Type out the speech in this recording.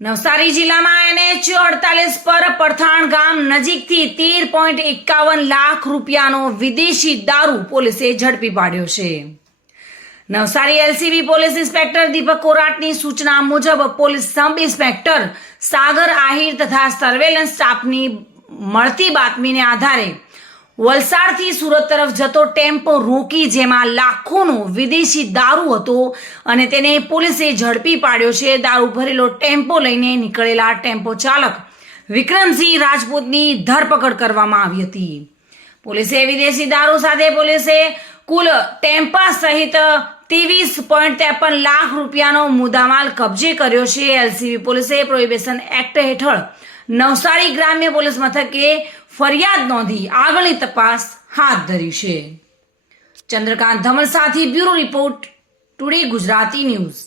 નવસારી જિલ્લામાં NH48 પર પરથાણ ગામ નજીકથી 13.51 લાખ રૂપિયાનો વિદેશી દારૂ પોલીસે ઝડપી પાડ્યો છે. નવસારી LCB પોલીસ ઇન્સ્પેક્ટર દીપક કોરાટની સૂચના મુજબ પોલીસ સબ ઇન્સ્પેક્ટર સાગર આહિર તથા સર્વેલન્સ સ્ટાફની મળતી બાતમીને આધારે વલસાડથી સુરત તરફ જતો ટેમ્પો રોકી જેમાં લાખોનો વિદેશી દારૂ હતો અને તેને પોલીસે ઝડપી પાડ્યો છે. દારૂ ભરેલો ટેમ્પો લઈને નીકળેલા ટેમ્પો ચાલક વિક્રમસિંહ રાજપૂતની ધરપકડ કરવામાં આવી હતી. પોલીસે વિદેશી દારૂ સાથે પોલીસે કુલ ટેમ્પા સહિત 23.53 લાખ રૂપિયાનો મુદ્દામાલ કબજે કર્યો છે. LCB પોલીસે પ્રોહિબિશન એક્ટ હેઠળ નવસારી ગ્રામ્ય પોલીસ મથકે ફરિયાદ નોંધી આગળની તપાસ હાથ ધરી છે. ચંદ્રકાંત ધમલ સાથે bureau report, today Gujarati news.